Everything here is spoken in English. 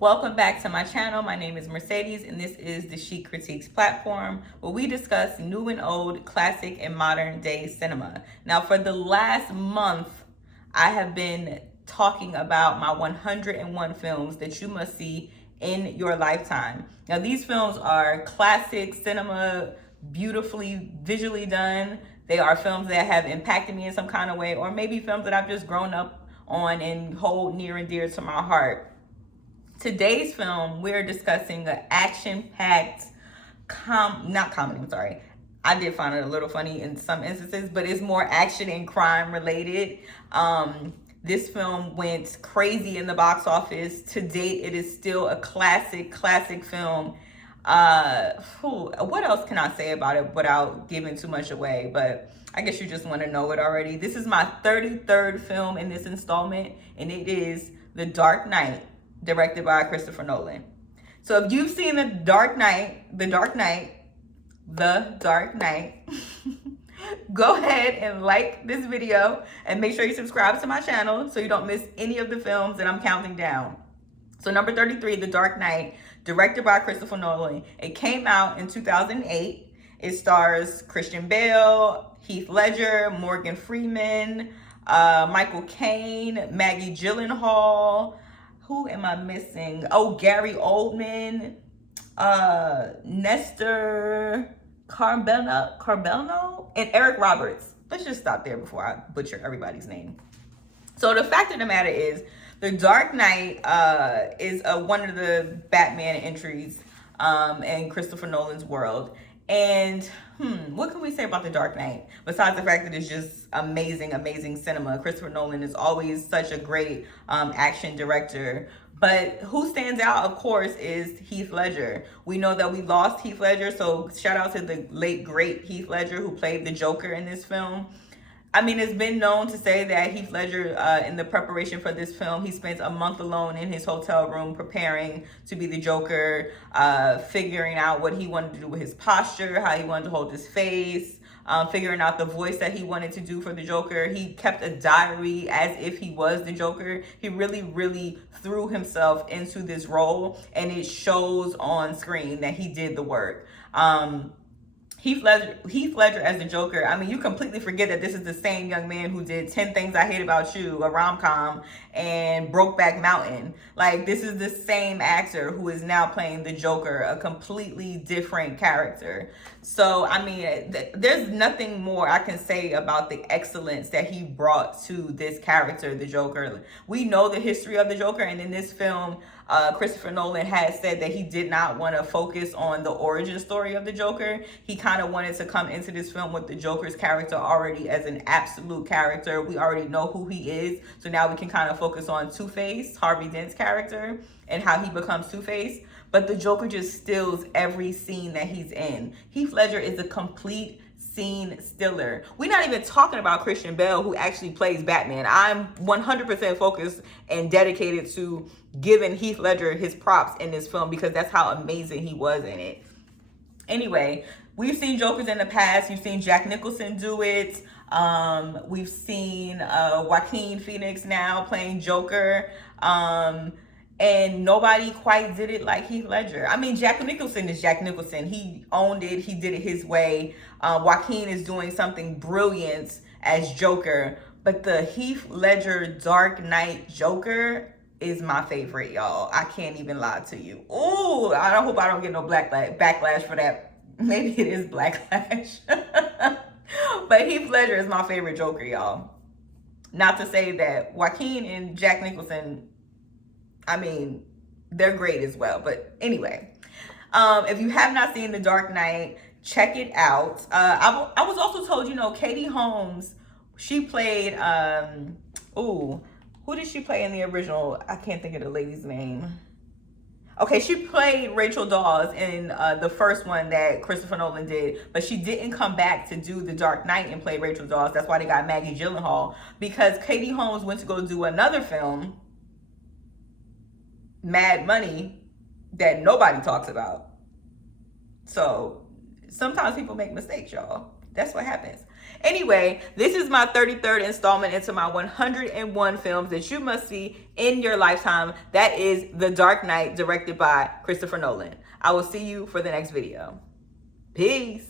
Welcome back to my channel. My name is Mercedes and this is the She Critiques platform where we discuss new and old, classic and modern day cinema. Now for the last month, I have been talking about my 101 films that you must see in your lifetime. Now these films are classic cinema, beautifully visually done. They are films that have impacted me in some kind of way, or maybe films that I've just grown up on and hold near and dear to my heart. Today's film, we're discussing an action-packed, not comedy, I'm sorry. I did find it a little funny in some instances, but it's more action and crime related. This film went crazy in the box office. To date, it is still a classic film. What else can I say about it without giving too much away? But I guess you just want to know it already. This is my 33rd film in this installment, and it is The Dark Knight, directed by Christopher Nolan. So if you've seen The Dark Knight, go ahead and like this video and make sure you subscribe to my channel so you don't miss any of the films that I'm counting down. So number 33, The Dark Knight, directed by Christopher Nolan. It came out in 2008. It stars Christian Bale, Heath Ledger, Morgan Freeman, Michael Caine, Maggie Gyllenhaal. Who am I missing? Oh, Gary Oldman, Nestor Carbello, and Eric Roberts. Let's just stop there before I butcher everybody's name. So the fact of the matter is, The Dark Knight is one of the Batman entries in Christopher Nolan's world. And what can we say about The Dark Knight besides the fact that it's just amazing cinema? Christopher Nolan is always such a great action director. But who stands out, of course, is Heath Ledger. We know that we lost Heath Ledger, so shout out to the late, great Heath Ledger who played the Joker in this film. I mean, it's been known to say that Heath Ledger, in the preparation for this film, he spent a month alone in his hotel room preparing to be the Joker, figuring out what he wanted to do with his posture, how he wanted to hold his face, figuring out the voice that he wanted to do for the Joker. He kept a diary as if he was the Joker. He really threw himself into this role, and it shows on screen that he did the work. Heath Ledger as the Joker, I mean, you completely forget that this is the same young man who did 10 Things I Hate About You, a rom-com, and Brokeback Mountain. Like, this is the same actor who is now playing the Joker, a completely different character. So, I mean, there's nothing more I can say about the excellence that he brought to this character, the Joker. We know the history of the Joker, and in this film, Christopher Nolan has said that he did not want to focus on the origin story of the Joker. He kind of wanted to come into this film with the Joker's character already as an absolute character. We already know who he is. So now we can kind of focus on Two-Face, Harvey Dent's character, and how he becomes Two-Face. But the Joker just steals every scene that he's in. Heath Ledger is a complete scene stiller. We're not even talking about Christian Bale, who actually plays Batman. I'm 100% focused and dedicated to giving Heath Ledger his props in this film because that's how amazing he was in it. Anyway, we've seen Jokers in the past. You've seen Jack Nicholson do it. We've seen Joaquin Phoenix now playing Joker. And nobody quite did it like Heath Ledger. I mean, Jack Nicholson is Jack Nicholson. He owned it. He did it his way. Joaquin is doing something brilliant as Joker. But the Heath Ledger Dark Knight Joker is my favorite, y'all. I can't even lie to you. Ooh, I hope I don't get no backlash for that. Maybe it is backlash. But Heath Ledger is my favorite Joker, y'all. Not to say that Joaquin and Jack Nicholson, I mean, they're great as well. But anyway, if you have not seen The Dark Knight, check it out. I was also told, you know, Katie Holmes, she played, who did she play in the original? I can't think of the lady's name. Okay, she played Rachel Dawes in the first one that Christopher Nolan did, but she didn't come back to do The Dark Knight and play Rachel Dawes. That's why they got Maggie Gyllenhaal, because Katie Holmes went to go do another film, Mad Money, that nobody talks about. So sometimes people make mistakes, y'all. That's what happens. Anyway, this is my 33rd installment into my 101 films that you must see in your lifetime. That is The Dark Knight, directed by Christopher Nolan. I will see you for the next video. Peace.